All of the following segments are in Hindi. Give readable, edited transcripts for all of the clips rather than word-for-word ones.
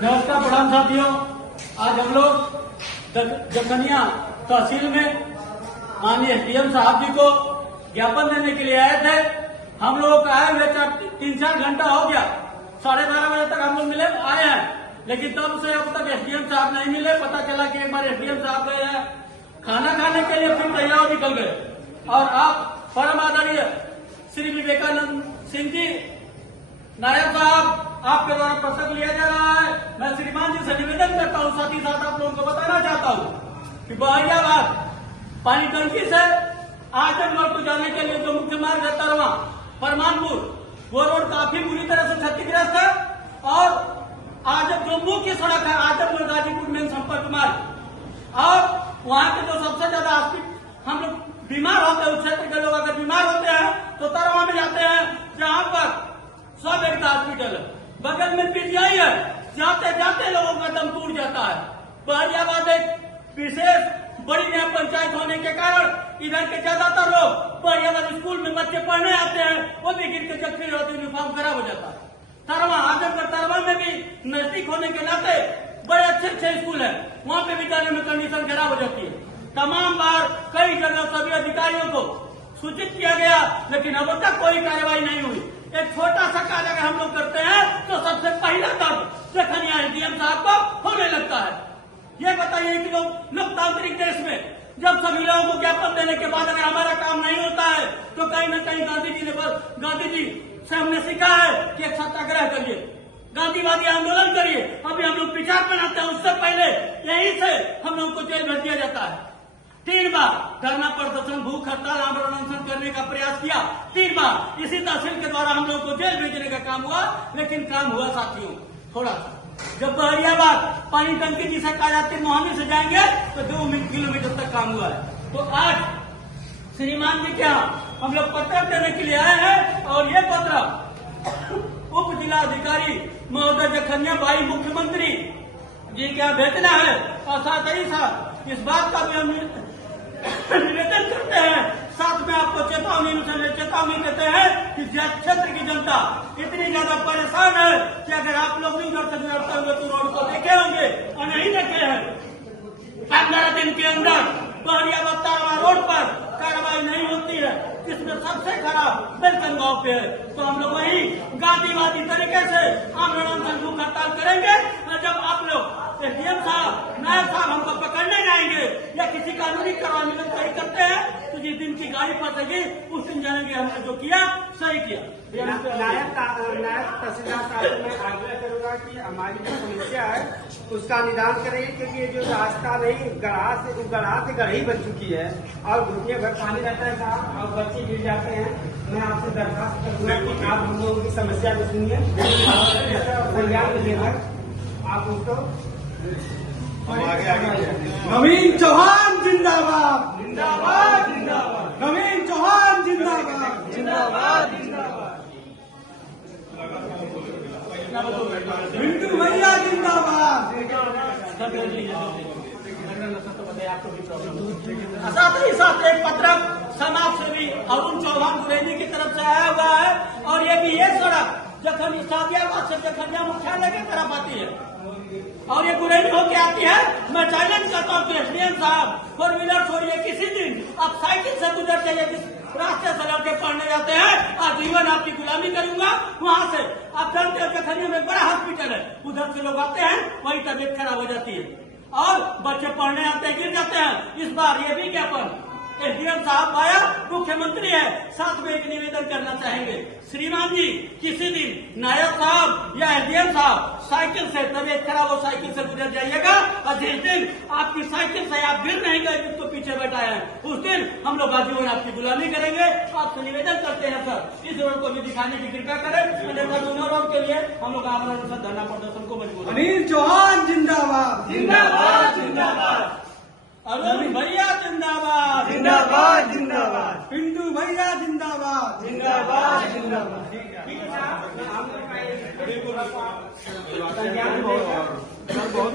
नमस्कार प्रधान साथियों, आज हम लोग जखनिया तहसील में माननीय एसडीएम साहब जी को ज्ञापन देने के लिए आए थे। हम लोगों को आए हुए 3-4 घंटा हो गया, 12:30 बजे तक हम लोग मिले आए हैं, लेकिन तब से अब तक एसडीएम साहब नहीं मिले। पता चला कि एक बार एसडीएम साहब गए हैं खाना खाने के लिए, फिर तैयार निकल गए। और आप परम आदरणीय श्री विवेकानंद सिंह जी नायक साहब, आपके द्वारा प्रसंग लिया जा रहा है। मैं श्रीमान जी से निवेदन करता हूँ, साथ ही साथ आप लोगों को बताना चाहता हूँ कि बहरियाबाद पानी टंकी से आजमगढ़ को जाने के लिए जो मुख्य मार्ग है तरवा परमानपुर, वो रोड काफी बुरी तरह से क्षतिग्रस्त है। और आज जो मुख्य सड़क है आजमगढ़ गाजीपुर मेन संपर्क मार्ग, और वहाँ के जो सबसे ज्यादा हम लोग बीमार होते हैं, उस क्षेत्र के लोग अगर बीमार होते हैं तो तरवा में जाते हैं, जहाँ पर सब एक हॉस्पिटल है, बगल में पीजीआई है, जाते जाते लोगों का दम टूट जाता है। बहरियाबाद एक विशेष बड़ी न्याय पंचायत होने के कारण इधर के ज्यादातर लोग बहरियाबाद स्कूल में बच्चे पढ़ने आते हैं, वो भी गिर के जख्मी होते, यूनिफॉर्म खराब हो जाता है। तरवा आजमगढ़ तरवा में भी नजदीक होने के नाते बड़े अच्छे स्कूल है, वहाँ पे भी जाने में कंडीशन खराब हो जाती है। तमाम बार कई जगह सभी अधिकारियों को सूचित किया गया, लेकिन अब तक कोई कार्रवाई नहीं हुई। एक छोटा सा कार्य अगर हम लोग करते हैं तो सबसे पहला दर्द जखनिया एसडीएम साहब को होने लगता है। ये बताइए कि लोकतांत्रिक देश में जब सभी लोगों को ज्ञापन देने के बाद अगर हमारा काम नहीं होता है तो कहीं न कहीं गांधी जी से हमने सीखा है कि एक सत्याग्रह करिए, गांधीवादी आंदोलन करिए। अभी हम लोग विचार बनाते हैं, उससे पहले यही से हम लोगों को जेल भेज दिया जाता है। 3 बार धरना प्रदर्शन, भूख हड़ताल, आमरण अनशन करने का प्रयास किया, 3 बार इसी तहसील के द्वारा हम लोग को जेल भेजने का काम हुआ। लेकिन काम हुआ साथियों थोड़ा सा। जब बहरियाबाद पानी टंकी जिसे कहा जाती है मोहानी से जाएंगे तो 2 किलोमीटर तक काम हुआ है। तो आज श्रीमान जी क्या हम लोग पत्र देने के लिए आए हैं, और ये पत्र उप जिला अधिकारी महोदय जखनिया भाई मुख्यमंत्री जी क्या भेजना है, और साथ ही साथ इस बात का भी हम निवेदन करते हैं, साथ में आपको चेतावनी देते हैं कि क्षेत्र की जनता इतनी ज्यादा परेशान है कि अगर आप लोग नहीं करते हुए तो रोड को देखे होंगे और नहीं देखे हैं। 15 दिन के अंदर बहरियाबाद तरवा रोड पर कार्रवाई नहीं होती है, इसमें सबसे खराब बेलकन गांव पे है। तो हम लोग वही गांधीवादी तरीके से आमरण अनशन भूख हड़ताल करेंगे। और जब आप लोग एसडीएम साहब नायब साहब हमको पकड़ने जाएंगे या किसी कानूनी कार्रवाई में सही करते हैं तो जिस दिन की गाड़ी फंसेगी उस दिन जानेंगे हमने जो किया सही किया। नायब तहसीलदार साहब मैं आग्रह करूंगा कि हमारी जो समस्या है उसका निदान करें, क्योंकि ये जो रास्ता नहीं गढ़ा से गढ़ी बन चुकी है और घुटने भर पानी रहता है साहब, और बच्चे गिर जाते हैं। मैं आपसे दरखास्त करूंगा कि आप हम लोगों की समस्या को सुनिए, कल्याण देकर आप उसको नवीन चौहान जिंदाबाद, जिंदाबाद जिंदाबाद, नवीन चौहान जिंदाबाद, जिंदाबाद जिंदाबाद, पिंटू भैया जिंदाबाद। साथ ही साथ एक पत्र समाज सेवी अरुण चौहान गुरेजी की तरफ से आया हुआ है, और ये भी ये सड़क सादियाबाद से जखनिया मुख्यालय की तरफ आती है और ये गुरेजी होके आती है। मैं चैलेंज करता हूँ कि एसडीएम साहब 4 व्हीलर छोड़िए, किसी दिन आप साइकिल से गुजर जाइए, जिस रास्ते से लड़के पढ़ने जाते हैं, आजीवन आपकी गुलामी करूंगा। वहाँ से आप जानते हो जखनिया में बड़ा हॉस्पिटल है, उधर से लोग आते हैं, वही तबीयत खराब हो जाती है और बच्चे पढ़ने आते हैं, गिर जाते हैं। इस बार ये भी ज्ञापन एसडीएम साहब आया, मुख्यमंत्री है, साथ में एक निवेदन करना चाहेंगे, श्रीमान जी किसी दिन नायक साहब या एसडीएम साहब साइकिल से तबीयत खराब हो साइकिल से गुजर जाइएगा, और जिस दिन आपकी साइकिल से आप गिर नहीं गए जिसको पीछे बैठा है, उस दिन हम लोग आजीवन आपकी गुलामी करेंगे। आपसे निवेदन करते हैं सर, इस रोड को भी दिखाने की कृपा करें, अन्यथा दोनों रोड के लिए हम लोग आमरण अनशन धरना प्रदर्शन को मजबूर। अनिल चौहान जिंदाबाद, जिंदाबाद जिंदाबाद, अरुण भैया जिंदाबाद, जिंदाबाद जिंदाबाद, पिंटू भैया जिंदाबाद, जिंदाबाद जिंदाबाद।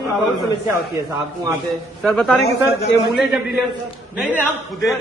बहुत समस्या होती है साहब वहाँ पे। सर बता रहे हैं कि सर एम्बुलेंस जब नहीं हम खुदे